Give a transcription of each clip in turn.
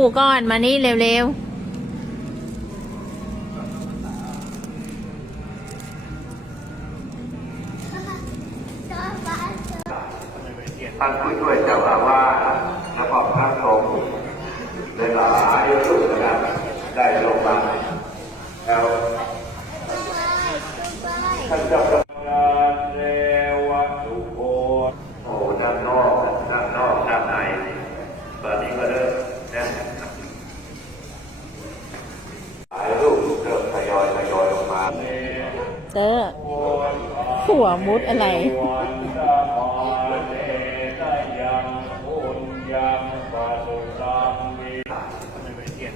ปู่ก่อนมานี่เร็วๆท่านผู้ช่วยเจ้าอาวาสและขอบพระสงฆ์ในหลายสุดนะครับได้ลงมาแล้วท่านเจ้า หัวมุดอะไร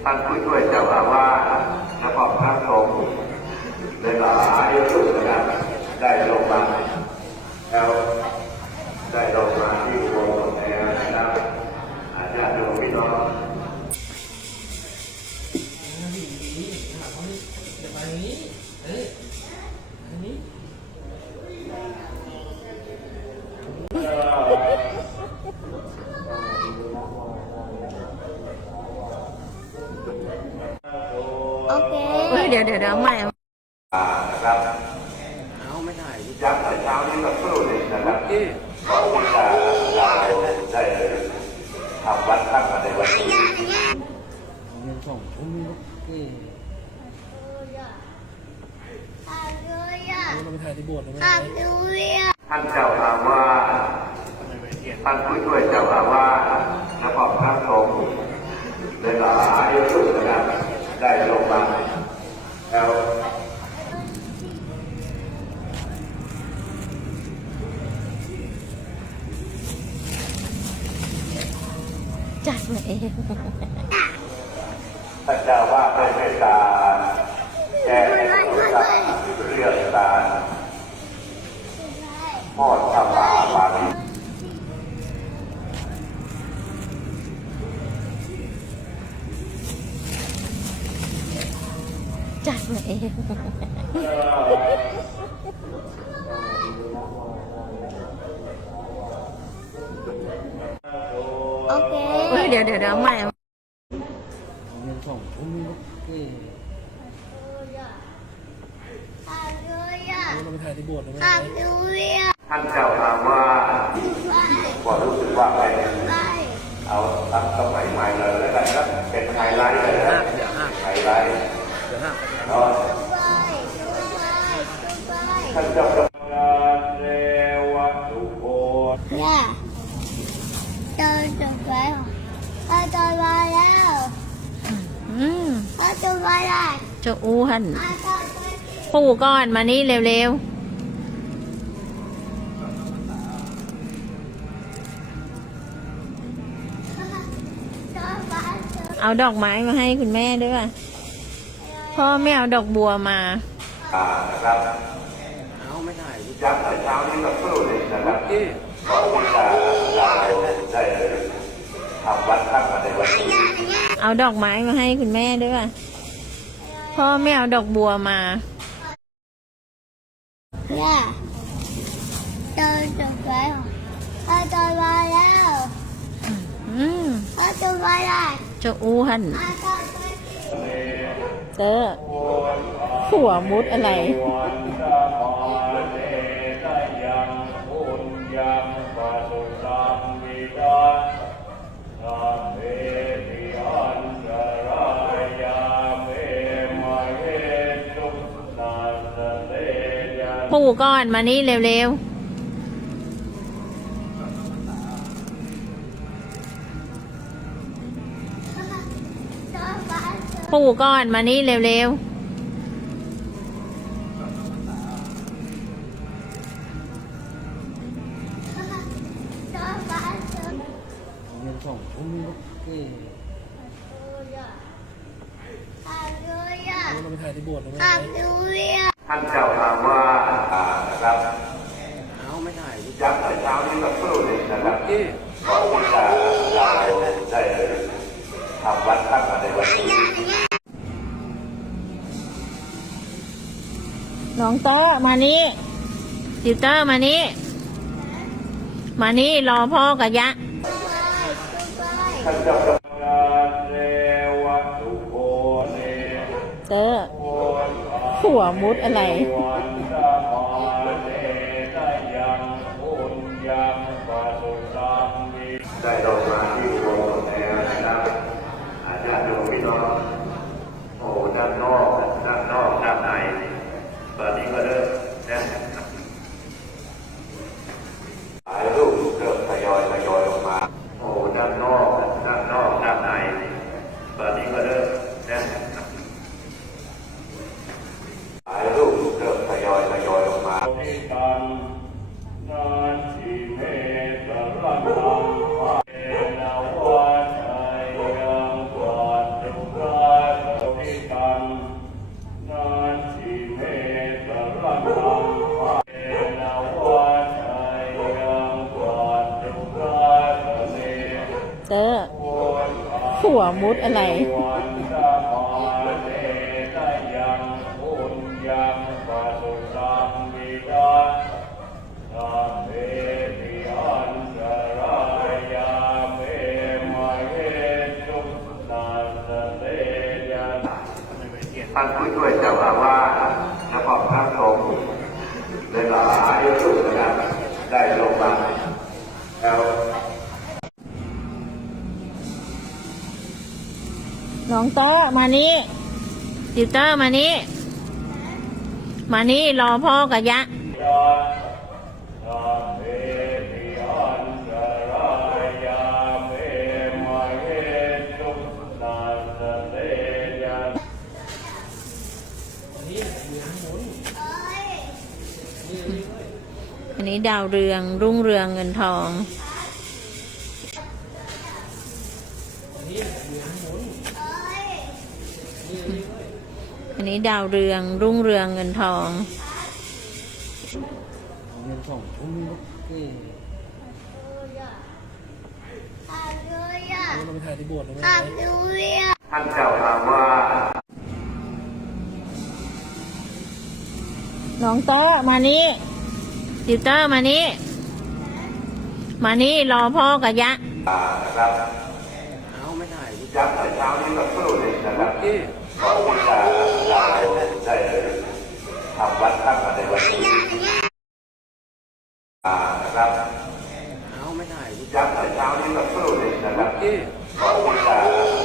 ท่านผู้ช่วยเจ้าอาวาสและขอบพระสงฆ์ในหลายรูปนะครับได้ลงมาแล้วได้ลงมาที่ ดี๋ยวเดี๋ยวเดี๋ยวใหม่อ่านะครับเอาไม่ได้ย้ำแต่เช้านี้สักครู่หนึ่งนะครับก่อนที่จะได้ทำวัดตั้งมาในวันนี้อายุยะเราไปถ่ายที่โบสถ์นะแม่อายุยะท่านเจ้าอาวาสท่านผู้ช่วยเจ้าอาวาสและขอบพระสงฆ์ในหลายสุดนะครับได้ลงมาแล้ว จัดมาเจ้าว่าได้เมตตาแก้ไขเรื่องการมอดผ้าป่าปาฏิจัดมาเองโอ เคเฮ้ยเดี๋ยวเดี๋ยวเดี๋ยวใหม่เงินสองทุ่มนี่อายุยะเราไปถ่ายที่โบสถ์นะแม่อายุยะท่านเจ้าอาวาสก็รู้สึกว่าไปไปเอาตั้งสมัยใหม่เลยแล้วกันครับเป็นไฮไลท์เลยนะไฮไลท์เนาะท่านเจ้าพนักงานเรวทุโก ย่าเดินจะไปเหรออาจะมาแล้ว อืม อา จะมาแล้วเจะอู้หันอาจะไปปู่ก่อนมานี่เร็วจะไปๆเอาดอกไม้มาให้คุณแม่ด้วยป่ะพ่อไม่เอาดอกบัวมาอ่านะครับเอาไม่ถ่ายย้ำแต่เช้านี้สักครู่หนึ่งนะครับก่อนที่จะได้ทำวัดตั้งมาในวันนี้เอาดอกไม้มาให้คุณแม่ด้วยป่ะ พ่อไม่เอาดอกบัวมา ย่าเดินจะไปเหรออาจะมาแล้วอืมอาจะมาแล้วเจะอู้หันอาจะไปเตอร์หัวมุดอะไรวัน ปู่ก่อนมานี่เร็วๆ ปู่ก่อนมานี่เร็วเงินสอง ทุ่มนี่เราไปถ่ายที่โบสถ์นะแม่ท่านเจ้าอาวาสอ่านะครับเอาไม่ถ่ายย้ำแต่เช้านี้สักครู่หนึ่งนะครับก่อนที่จะได้ทำวัดตั้งมาในวันนี้น้องเตอร์มานี่ติวเตอร์มานี่ มานี่รอพ่อกับยะ ถั่วมุดอะไร ได้ดอกไม้าที่วงแล้วนะครับอาจารย์โยมพี่น้องโอ้ด้านนอกด้านนอกด้านในตอนนี้ก็เริ่มแน่นหลายรูปเริ่มทยอยทยอยออกมา โอ้ด้านนอกด้านนอกด้านในตอนนี้ก็เริ่มแน่น หลายรูปเริ่มทยอยทยอยออกมาทิตังนาทิ เตอนาวัฏไอยังวัฏตุราทิตังนาทิเมตรังธังเอนาวัฏไอยังวัฏตุราเมเตอร์ถั่วมุดอะไร ท่านผู้ช่วยเจ้าอาวาสและขอบพระสงฆ์ในหลายรูปนะครับได้ลงมาแล้วน้องเตอร์มานี่ติวเตอร์มานี่มานี่รอพ่อกับยะ นนี้ดาวเรือง รุ่งเรืองเงินทอง อันนี้ดาวเรือง รุ่งเรืองเงินทอง เงินสองทุ่มนี่ก็เก้เราไปถ่ายที่โบสถ์เลยไหมท่านเจ้าอาวาสน้องเตอร์มานี่ ติวเตอร์มานี่ มานี่รอพ่อกับยะนะครับเอาไม่ถ่ายย้ำแต่เช้านี้กับครู่หนึ่งนะครับเก้ขอที่จะเราได้ทำวัดท่านมาในวันนี้อานะครับเอาไม่ถ่ายย้ำแต่เช้านี้กับครู่หนึ่งนะครับเก้ขอที่จะ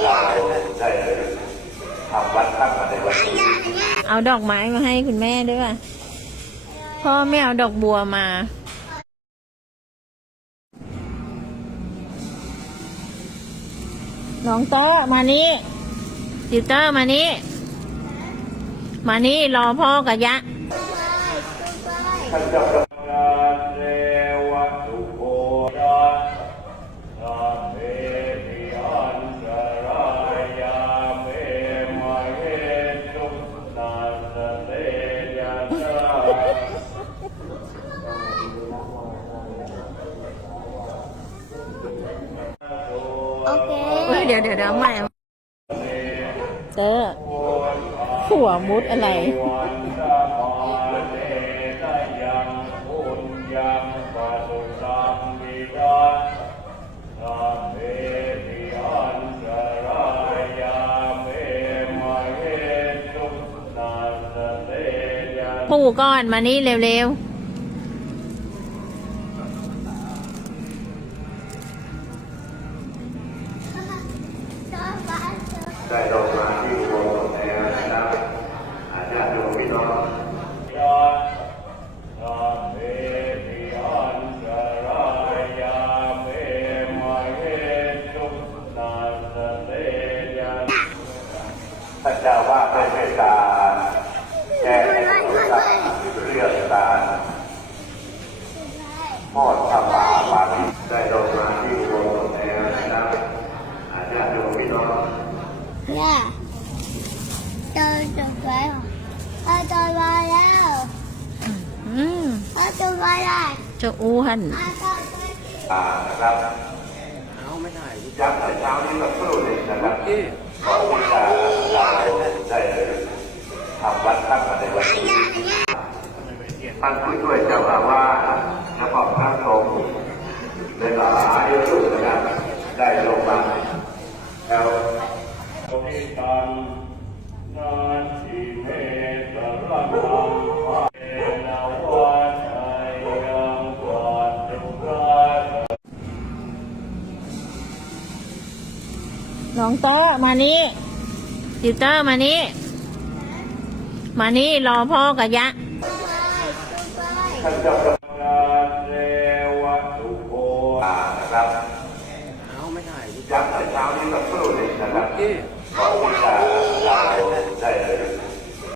เราได้ทำวัดท่านมาในวันนี้เอาดอกไม้มาให้คุณแม่ด้วยป่ะ พ่อไม่เอาดอกบัวมา น้องเตอร์มานี่ติวเตอร์มานี่ มานี่รอพ่อกับยะท่านเจ้าป เฮ้ยเดี๋ยวเดี๋ยวเดี๋ยวใหม่เตอร์ถั่วมุดอะไรวันตามาเตตยังปุญญังปัสสุตังวิด พระเจ้าว่าได้เมตตาแก้ให้สงสัยเรื่องการมอดพระป่าปาฏิได้ลงมาที่วงแล้วนะครับอาจารย์โยมพี่น้องย่าเจอจบแล้วเอาตัวมาแล้วๆอืมเอาตัวมาแล้วเจะอ้วนเอาตัวมาอ่านะครับเอาไม่ถ่ายย้ำแต่เช้านี้กับครู่หนึ่งนะครับ เขอที่จะเราได้ทำวัดท่านมาในวันนี้ท่านผู้ช่วยเจ้าอาวาสและขอบพระสงฆ์ น้องเตอร์มานี่ติวเตอร์มานี่ มานี่รอพ่อกับยะท่านเจ้าพนักงานเรวสุโภนะครับเอาไม่ได้ย้ำแต่เช้านี้กับครู่หนึ่งนะครับเอ๊ะก่อนที่จะเราได้